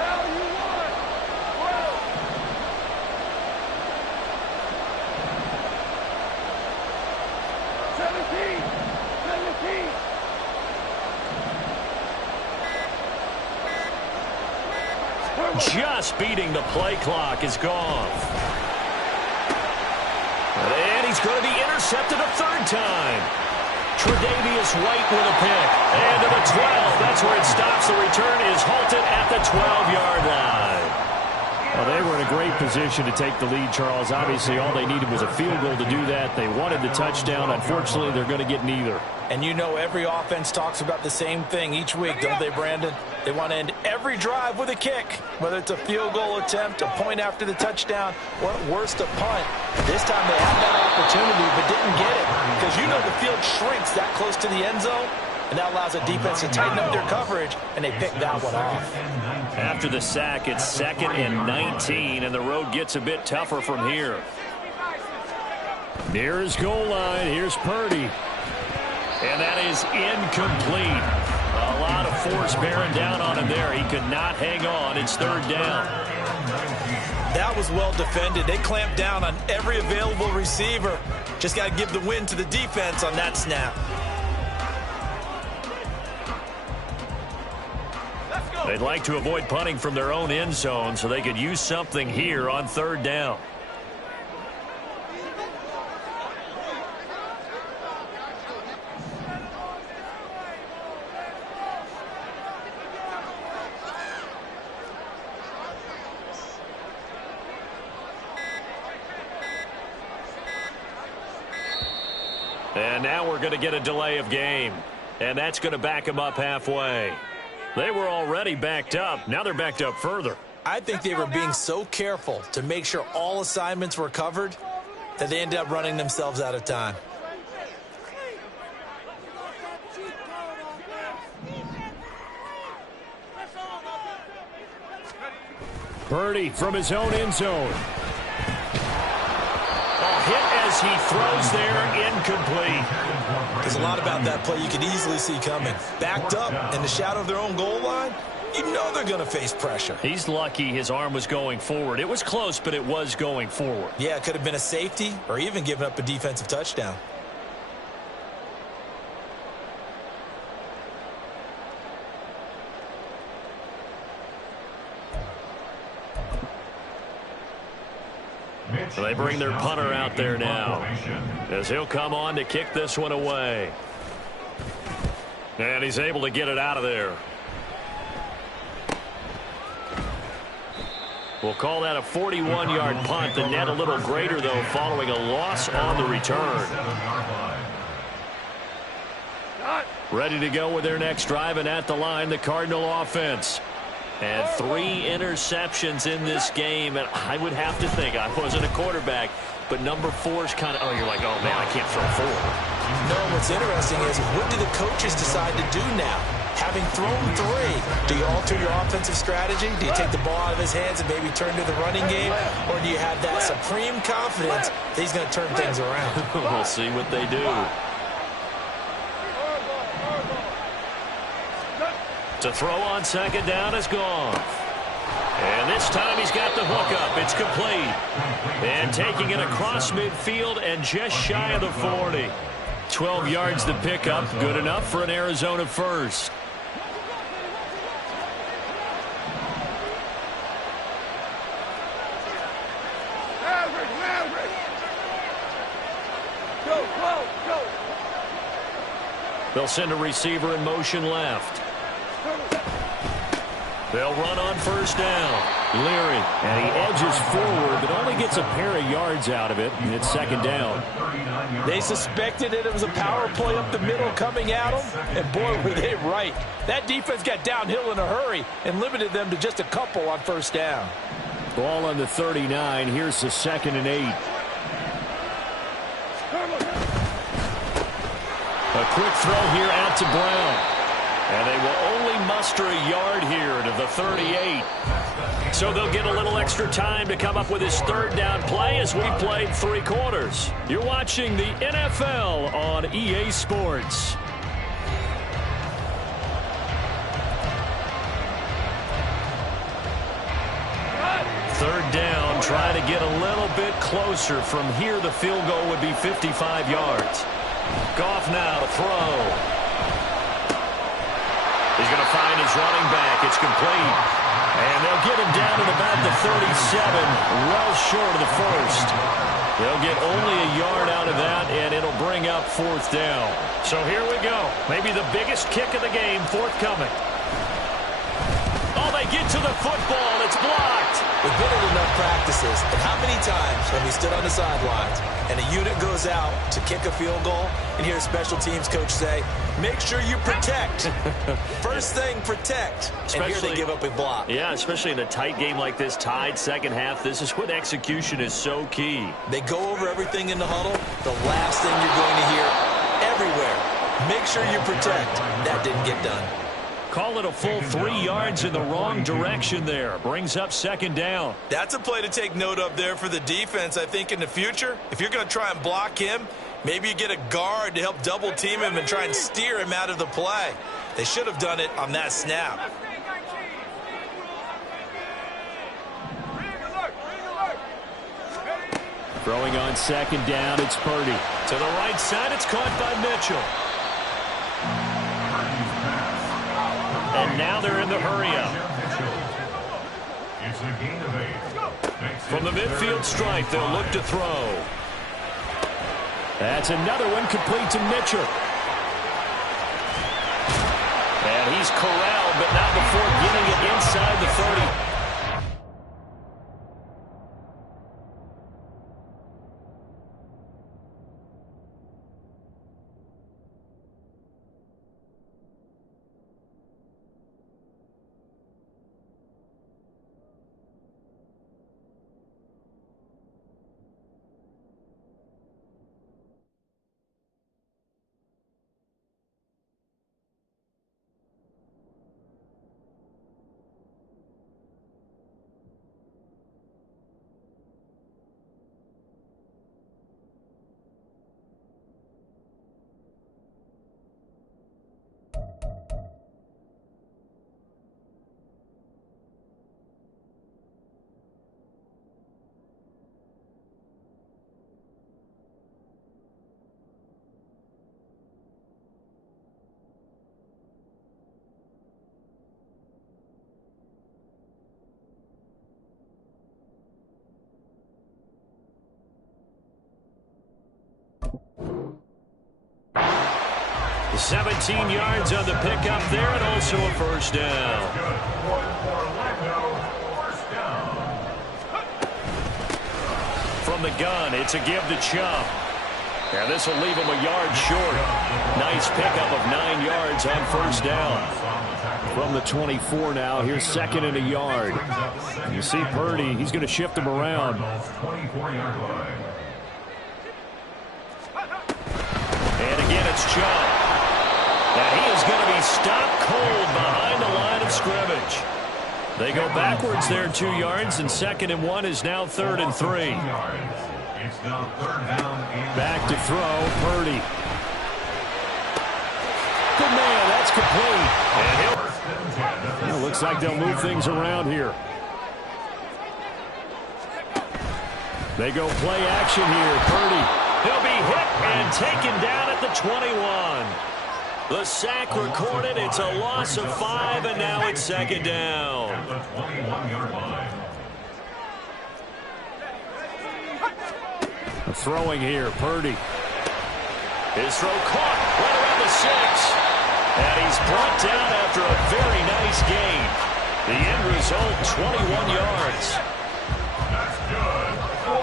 Hell, you won. Well. 17. 17. Just beating the play clock is gone. And he's going to be intercepted a 3rd time. Tre'Davious White with a pick. And to the 12. That's where it stops. The return is halted at the 12-yard line. Well, they were in a great position to take the lead, Charles. Obviously, all they needed was a field goal to do that. They wanted the touchdown. Unfortunately, they're going to get neither. And you know every offense talks about the same thing each week, don't they, Brandon? They want to end every drive with a kick, whether it's a field goal attempt, a point after the touchdown, or at worst, a punt. This time they had that opportunity but didn't get it, because you know the field shrinks that close to the end zone, and that allows the defense to tighten up their coverage, and they pick that one off. After the sack, it's 2nd and 19, and the road gets a bit tougher from here. Near his goal line, here's Purdy. And that is incomplete. A lot of force bearing down on him there. He could not hang on. It's 3rd down. That was well defended. They clamped down on every available receiver. Just got to give the win to the defense on that snap. They'd like to avoid punting from their own end zone so they could use something here on third down. And now we're going to get a delay of game. And that's going to back them up halfway. They were already backed up. Now they're backed up further. I think they were being so careful to make sure all assignments were covered that they ended up running themselves out of time. Purdy from his own end zone. Hit as he throws there, incomplete. There's a lot about that play you could easily see coming. Backed up in the shadow of their own goal line, you know they're going to face pressure. He's lucky his arm was going forward. It was close, but it was going forward. Yeah, it could have been a safety or even given up a defensive touchdown. So they bring their punter out there now as he'll come on to kick this one away. And he's able to get it out of there. We'll call that a 41-yard punt. The net a little greater, though, following a loss on the return. Ready to go with their next drive, and at the line, the Cardinal offense. And 3 interceptions in this game, and I would have to think, I wasn't a quarterback, but number 4 is kind of, you're like, oh, man, I can't throw 4. No, what's interesting is, what do the coaches decide to do now? Having thrown 3, do you alter your offensive strategy? Do you take the ball out of his hands and maybe turn to the running game? Or do you have that supreme confidence that he's going to turn things around? We'll see what they do. To throw on second down is gone. And this time he's got the hook up. It's complete. And taking it across midfield and just shy of the 40. 12 yards to pick up. Good enough for an Arizona first. They'll send a receiver in motion left. They'll run on first down. Leary, and he edges forward, but only gets a pair of yards out of it, and it's second down. They suspected that it was a power play up the middle coming at them, and boy, were they right. That defense got downhill in a hurry and limited them to just a couple on first down. Ball on the 39. Here's the 2nd and 8. A quick throw here out to Brown. And they will only muster a yard here to the 38. So they'll get a little extra time to come up with his third down play as we've played 3 quarters. You're watching the NFL on EA Sports. Third down, try to get a little bit closer. From here, the field goal would be 55 yards. Goff now to throw. He's going to find his running back. It's complete. And they'll get him down at about the 37, well short of the first. They'll get only a yard out of that, and it'll bring up 4th down. So here we go. Maybe the biggest kick of the game forthcoming. Oh, they get to the football. It's blocked. We've been in enough practices, and how many times have we stood on the sidelines and a unit goes out to kick a field goal and hear a special teams coach say, make sure you protect. First thing, protect. And here they give up a block. Yeah, especially in a tight game like this, tied second half. This is when execution is so key. They go over everything in the huddle. The last thing you're going to hear everywhere, make sure you protect. That didn't get done. Call it a full 3 yards in the wrong direction there. Brings up second down. That's a play to take note of there for the defense, I think, in the future. If you're going to try and block him, maybe you get a guard to help double team him and try and steer him out of the play. They should have done it on that snap. Throwing on second down, it's Purdy. To the right side, it's caught by Mitchell. And now they're in the hurry-up. It's a gain of 8. From the midfield stripe, they'll look to throw. That's another one complete to Mitchell. And he's corralled, but not before getting it inside the 30. The 17 yards on the pickup there, and also a first down. From the gun, it's a give to Chubb. And this will leave him a yard short. Nice pickup of 9 yards on first down. From the 24 now, here's second and a yard. You see Purdy, he's going to shift him around. And again, it's Chubb. And he is going to be stopped cold behind the line of scrimmage. They go backwards there 2 yards, and second and 1 is now 3rd and 3. It's now 3rd down and Back to throw, Purdy. Good man, that's complete. And it looks like they'll move things around here. They go play action here, Purdy. He'll be hit and taken down at the 21. The sack recorded. It's a loss of 5, and now it's second down. at the 21-yard line. Throwing here, Purdy. His throw caught right around the 6. And he's brought down after a very nice gain. The end result, 21 yards. That's good. 4-8.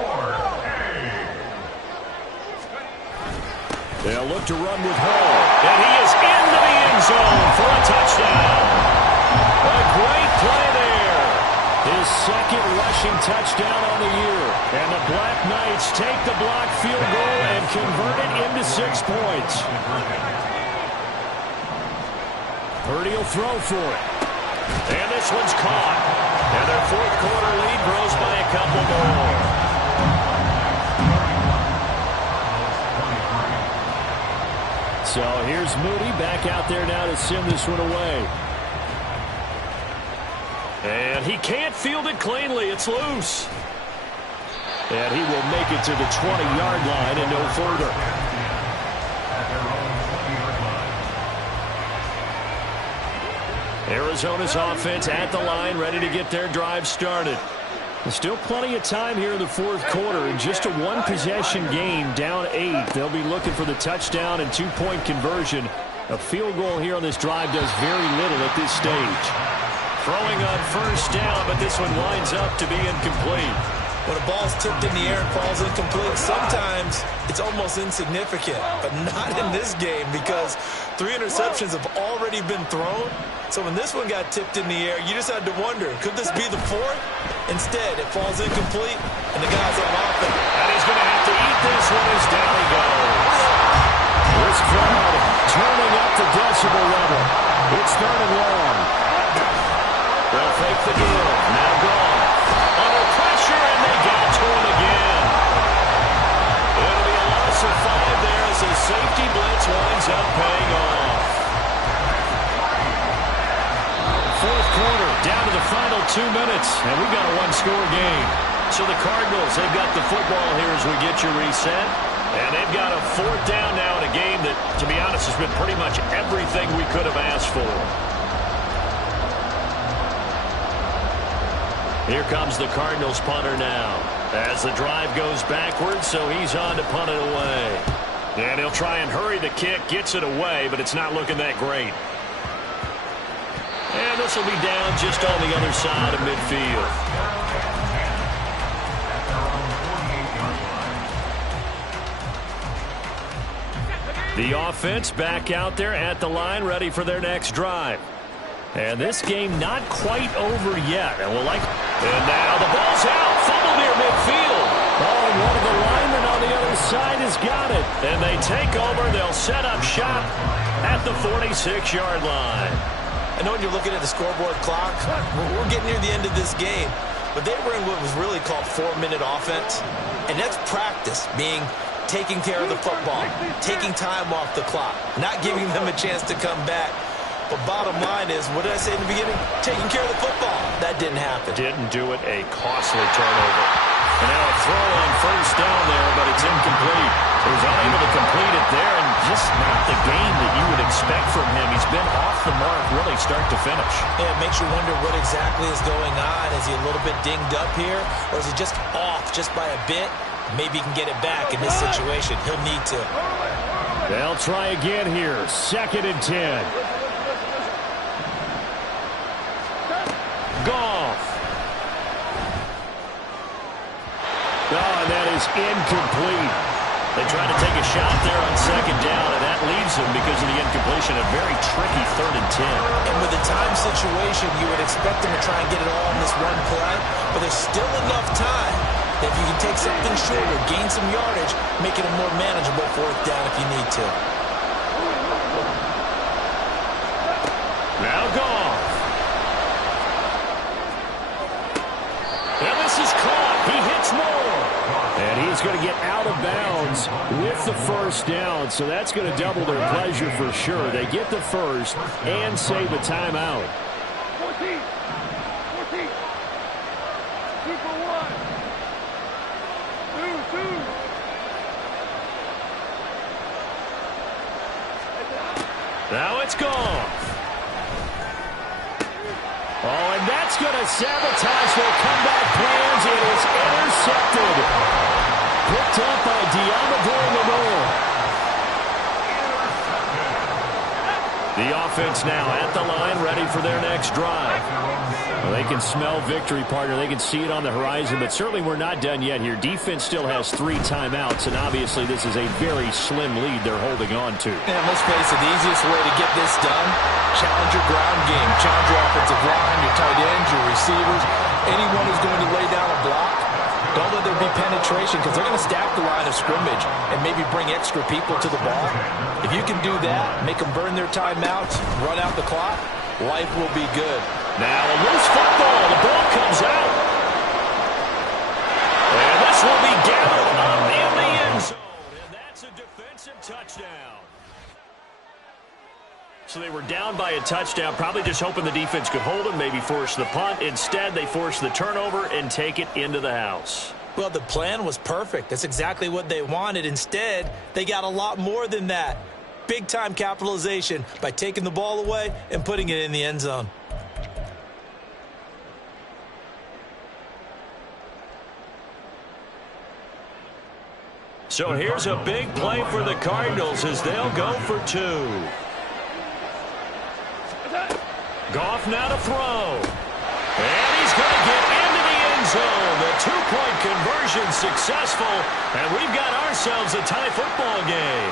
They'll look to run with Hall. And he is into the end zone for a touchdown. A great play there. His second rushing touchdown on the year. And the Black Knights take the block field goal and convert it into 6 points. Purdy will throw for it. And this one's caught. And their fourth quarter lead grows by a couple more. So here's Moody back out there now to send this one away. And he can't field it cleanly. It's loose. And he will make it to the 20-yard line and no further. Arizona's offense at the line, ready to get their drive started. There's still plenty of time here in the fourth quarter. In just a one-possession game, down 8. They'll be looking for the touchdown and two-point conversion. A field goal here on this drive does very little at this stage. Throwing on first down, but this one winds up to be incomplete. When a ball's tipped in the air and falls incomplete, sometimes it's almost insignificant, but not in this game because 3 interceptions have already been thrown. So when this one got tipped in the air, you just had to wonder, could this be the 4th? Instead, it falls incomplete, and the guy's on offense. And he's going to have to eat this one as down he goes. This crowd turning up the decibel level. It's 3rd and long. They'll fake the give. Now gone. Under pressure, and they got to him again. It'll be a loss of 5 there as the safety blitz winds up paying off. Fourth quarter, down to the final 2 minutes, and we've got a one-score game. So the Cardinals, they've got the football here as we get you reset. And they've got a 4th down now in a game that, to be honest, has been pretty much everything we could have asked for. Here comes the Cardinals punter now. As the drive goes backwards, so he's on to punt it away. And he'll try and hurry the kick, gets it away, but it's not looking that great. And this will be down just on the other side of midfield. The offense back out there at the line, ready for their next drive. And this game not quite over yet. And now the ball's out. Fumble near midfield. Oh, and one of the linemen on the other side has got it. And they take over. They'll set up shop at the 46-yard line. I know when you're looking at the scoreboard clock, we're getting near the end of this game. But they were in what was really called 4-minute offense. And that's practice, being taking care of the football, taking time off the clock, not giving them a chance to come back. But bottom line is, what did I say in the beginning? Taking care of the football. That didn't happen. Didn't do it. A costly turnover. And now a throw on 1st down there, but it's incomplete. He was unable to complete it there, and just not the game that you would expect from him. He's been off the mark really start to finish. Yeah, it makes you wonder what exactly is going on. Is he a little bit dinged up here, or is he just off just by a bit? Maybe he can get it back in this situation. He'll need to. They'll try again here. 2nd and 10. Goff. Oh, and that is incomplete. They try to take a shot there on 2nd down, and that leaves them because of the incompletion. A very tricky 3rd and 10. And with the time situation, you would expect them to try and get it all in this one play, but there's still enough time that if you can take something shorter, gain some yardage, make it a more manageable 4th down if you need to. Now Goff. And this is caught. He hits more. And he's going to get out of bounds with the 1st down, so that's going to double their pleasure for sure. They get the 1st and save a timeout. 14. 14. 2 for 1. 2. Now it's Goff. Oh, and that's going to sabotage their comeback plans. It is intercepted. Picked up by Diamador Lenore. The offense now at the line, ready for their next drive. Well, they can smell victory, partner. They can see it on the horizon, but certainly we're not done yet here. Defense still has 3 timeouts, and obviously this is a very slim lead they're holding on to. And let's face it, the easiest way to get this done, challenge your ground game, challenge your offensive line, your tight ends, your receivers, anyone who's going to lay down a block. Don't let there be penetration because they're going to stack the line of scrimmage and maybe bring extra people to the ball. If you can do that, make them burn their timeouts, run out the clock, life will be good. Now a loose football. The ball comes out. And this will be gathered up in the end zone. And that's a defensive touchdown. So they were down by a touchdown, probably just hoping the defense could hold them, maybe force the punt. Instead, they force the turnover and take it into the house. Well, the plan was perfect. That's exactly what they wanted. Instead, they got a lot more than that. Big-time capitalization by taking the ball away and putting it in the end zone. So here's a big play for the Cardinals as they'll go for 2. Goff now to throw. And he's going to get into the end zone. The 2-point conversion successful. And we've got ourselves a tie football game.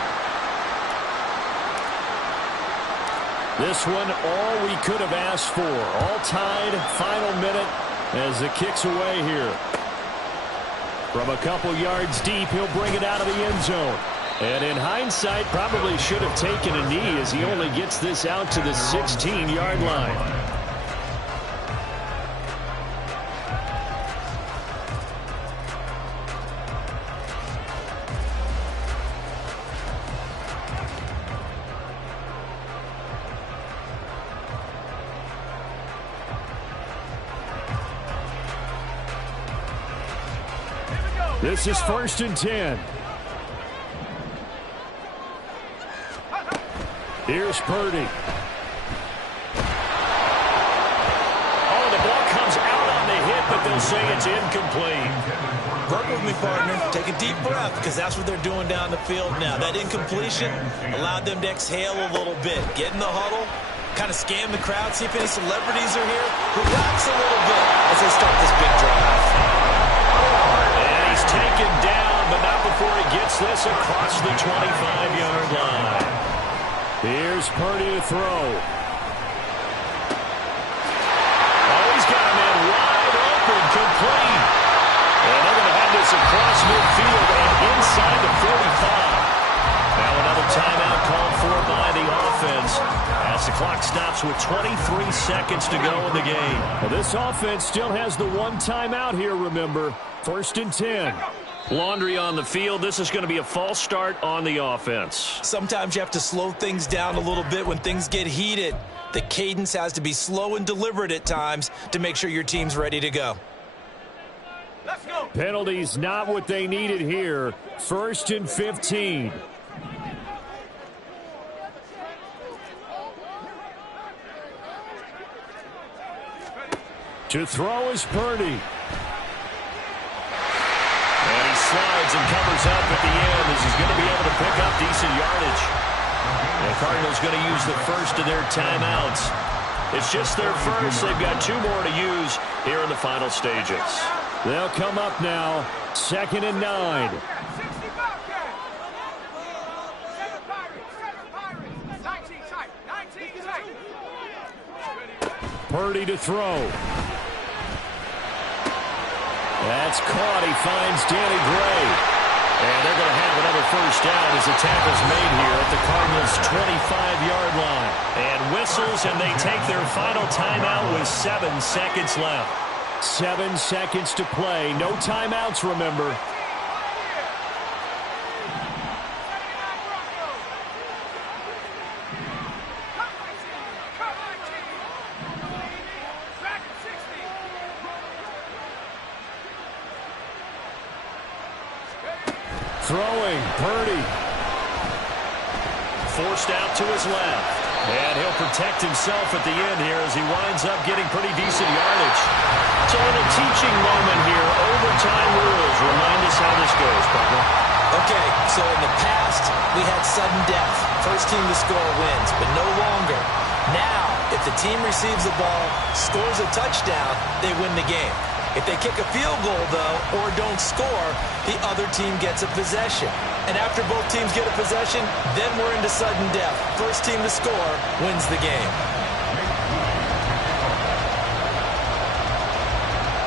This one, all we could have asked for. All tied, final minute as the kick's away here. From a couple yards deep, he'll bring it out of the end zone. And in hindsight, probably should have taken a knee as he only gets this out to the 16-yard line. This is 1st and 10. Here's Purdy. Oh, the ball comes out on the hit, but they'll say it's incomplete. Work with me, partner. Take a deep breath, because that's what they're doing down the field now. That incompletion allowed them to exhale a little bit. Get in the huddle, kind of scan the crowd, see if any celebrities are here. Relax a little bit as they start this big drive. And he's taken down, but not before he gets this across the 25-yard line. Here's Purdy to throw. Oh, he's got him in wide open, complete. And they're going to have this across midfield and inside the 45. Now another timeout called for by the offense as the clock stops with 23 seconds to go in the game. Well, this offense still has the one timeout here, remember. 1st and 10. Laundry on the field. This is going to be a false start on the offense. Sometimes you have to slow things down a little bit when things get heated. The cadence has to be slow and deliberate at times to make sure your team's ready to go. Let's go. Penalties not what they needed here. 1st and 15. To throw is Purdy. And he slides and covers up at the end as he's going to be able to pick up decent yardage. The Cardinals going to use the first of their timeouts. It's just their first. They've got 2 more to use here in the final stages. They'll come up now. 2nd and 9. Purdy to throw. That's caught. He finds Danny Gray. And they're going to have another first down as the tackle's made here at the Cardinals' 25-yard line. And whistles, and they take their final timeout with 7 seconds left. 7 seconds to play. No timeouts, remember. Throwing, Purdy. Forced out to his left. And he'll protect himself at the end here as he winds up getting pretty decent yardage. So a little teaching moment here. Overtime rules. Remind us how this goes, partner. Okay, so in the past, we had sudden death. First team to score wins, but no longer. Now, if the team receives the ball, scores a touchdown, they win the game. If they kick a field goal, though, or don't score, the other team gets a possession. And after both teams get a possession, then we're into sudden death. First team to score wins the game.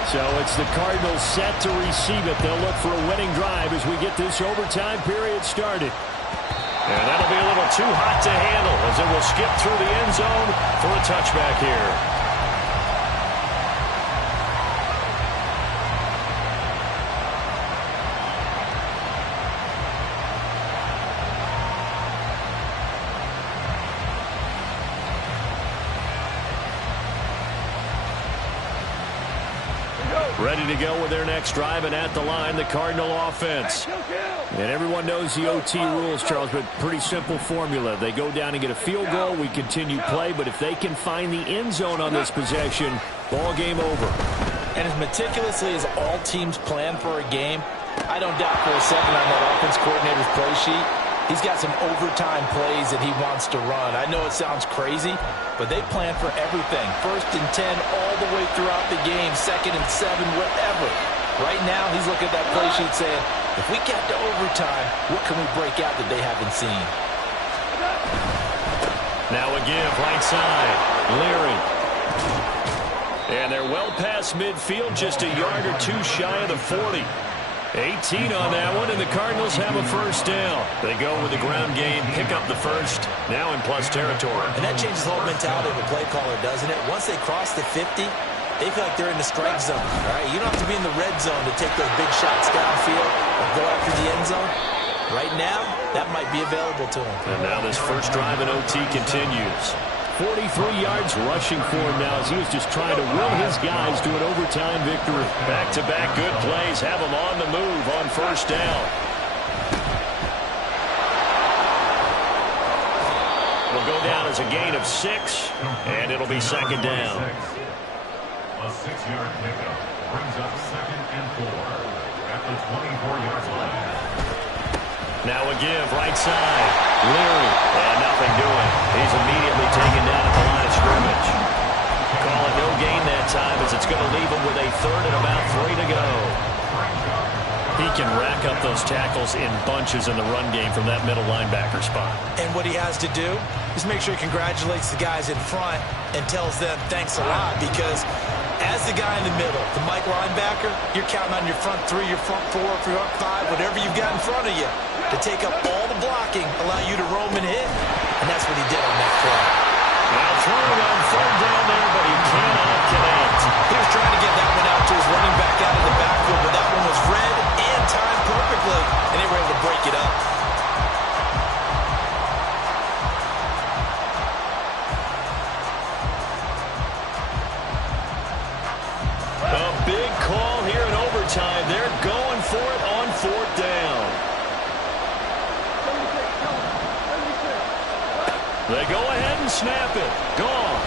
So it's the Cardinals set to receive it. They'll look for a winning drive as we get this overtime period started. And that'll be a little too hot to handle as it will skip through the end zone for a touchback here. Ready to go with their next drive, and at the line, the Cardinal offense. And everyone knows the OT rules, Charles, but pretty simple formula. They go down and get a field goal, we continue play, but if they can find the end zone on this possession, ball game over. And as meticulously as all teams plan for a game, I don't doubt for a second on that offense coordinator's play sheet, he's got some overtime plays that he wants to run. I know it sounds crazy, but they plan for everything. 1st and 10 all the way throughout the game, 2nd and 7, whatever. Right now, he's looking at that play sheet saying, if we get to overtime, what can we break out that they haven't seen? Now a give, right side, Leary. And they're well past midfield, just a yard or 2 shy of the 40. 18 on that one, and the Cardinals have a first down. They go with the ground game, pick up the first, now in plus territory. And that changes the whole mentality of a play caller, doesn't it? Once they cross the 50, they feel like they're in the strike zone. All right, you don't have to be in the red zone to take those big shots downfield or go after the end zone. Right now, that might be available to them. And now this first drive in OT continues. 43 yards rushing for him now as he was just trying to will his guys to an overtime victory. Back-to-back good plays have them on the move on first down. Will go down as a gain of 6, and it'll be second down. A 6-yard pickup brings up 2nd and 4 at the 24-yard line. Now a give, right side. Leary, and nothing doing. He's immediately taken down at the line of scrimmage. Call it no gain that time as it's going to leave him with a 3rd and about 3 to go. He can rack up those tackles in bunches in the run game from that middle linebacker spot. And what he has to do is make sure he congratulates the guys in front and tells them thanks a lot, because as the guy in the middle, the Mike linebacker, you're counting on your front 3, your front 4, your front 5, whatever you've got in front of you to take up all the blocking, allow you to roam and hit. And that's what he did on that play. Now throwing on 3rd down there, but he cannot connect. He was trying to get that one out to his running back out of the backfield, but that one was read and timed perfectly, and they were able to break it up. A big call here in overtime. They're going for it on 4th down. They go ahead and snap it. Gone.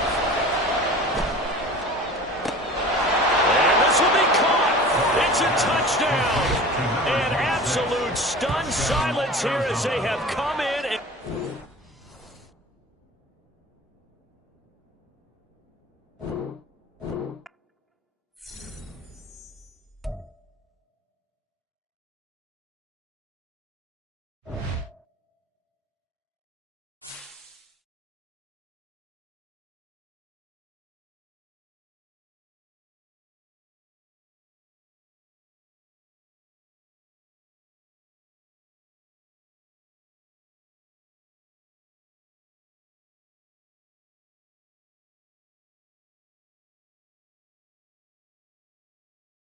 And this will be caught. It's a touchdown. And absolute stunned silence here as they have come in